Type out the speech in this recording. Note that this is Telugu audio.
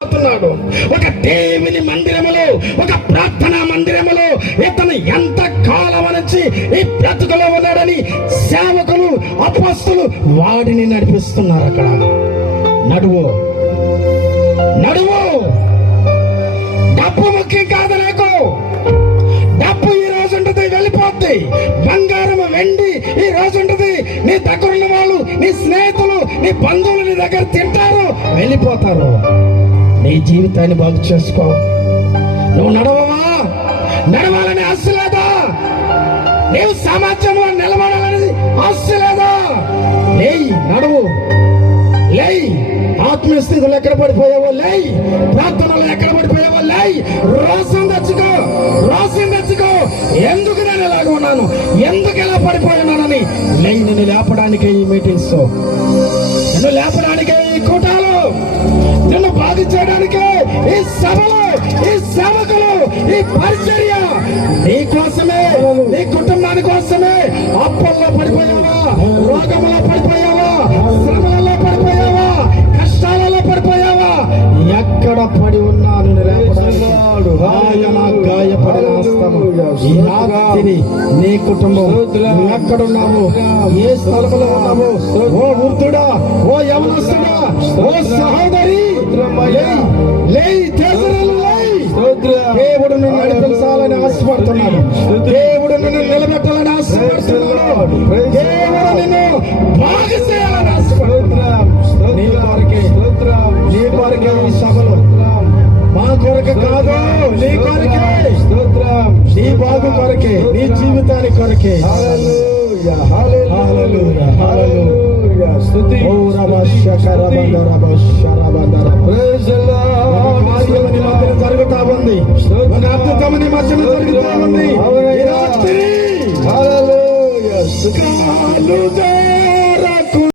అవుతున్నాడు ఒక దేవుని మందిరములో ఒక ప్రార్థనా మందిరములో ఇతను ఎంత కాలం నుంచి ఈ బ్రతుకులో ఉన్నాడని సేవకులు అపస్తులు వాడిని నడిపిస్తున్నారు అక్కడ. నడువు. నడువు. డబ్బు ముఖ్యం కాదు నాకు. డబ్బు ఈ రోజు ఉంటుంది వెళ్ళిపోద్ది. బంగారం వెండి ఈ రోజు ఉంటుంది. నీ దగ్గర ఉన్న వాళ్ళు నీ స్నేహితులు నీ బంధువులు నీ దగ్గర తింటారు వెళ్ళిపోతారు. నీ జీవితాన్ని బాగు చేసుకో. నువ్వు నడవవా? నడవాలని ఆశ లేదా? నీవు సమాజంలో నిలబడాలని ఆశ లేదా? లేయి నడువు. లేయి ఆత్మీయ స్థితిలో ఎక్కడ పడిపోయావో లేయి ప్రార్థనలో ఎక్కడ పడిపోయావో లేయి రోసం తెచ్చుకో రోసం తెచ్చుకో. ఎందుకు నేను ఇలాగ ఉన్నాను? ఎందుకు ఇలా పడిపోయినానని లేయి నిన్ను లేపడానికే ఈ మీటింగ్స్ నిన్ను లేపడానికే ఈ కూటాలు నిన్ను బాధ ఈ సభలో ఈ సేవకులు ఈ పరిచర్య నీ కోసమే నీ కుటుంబాని కోసమే అప్పుల్లో పడిపోయావా? రోగంలో పడిపోయావా? శ్రమలలో పడిపోయావా? కష్టాలలో పడిపోయావా? ఎక్కడ పడి ఉన్నాను ఆయన గాయపడిన హస్తము ఈ రాత్రి నీ కుటుంబం నువ్వు ఎక్కడున్నావు? ఏ స్థలంలో ఉన్నావు? ఓ వృద్ధుడా ఓ యవనస్తుడా ఓ సహోదరు దేవుడు నిన్ను నడిపించాలని ఆశపడుతున్నాడు. దేవుడు నిన్ను నిలబెట్టాలని ఆశపడుతున్నాడు. దేవుడు నిన్ను బాగు చేయాలని ఆశపడుతున్నాడు నీ కొరకే. నీ కొరకే ఈ సభలు. మా కొరకే కాదు. నీ కొరకే. నీ బాగు కొరకే. నీ జీవితానికి కొరకే. హల్లెలూయా. ఓ రబ శకర బంద రబ ఒక అద్భుతం నీ మధ్యన జరుగుతా ఉంది రాత్రి.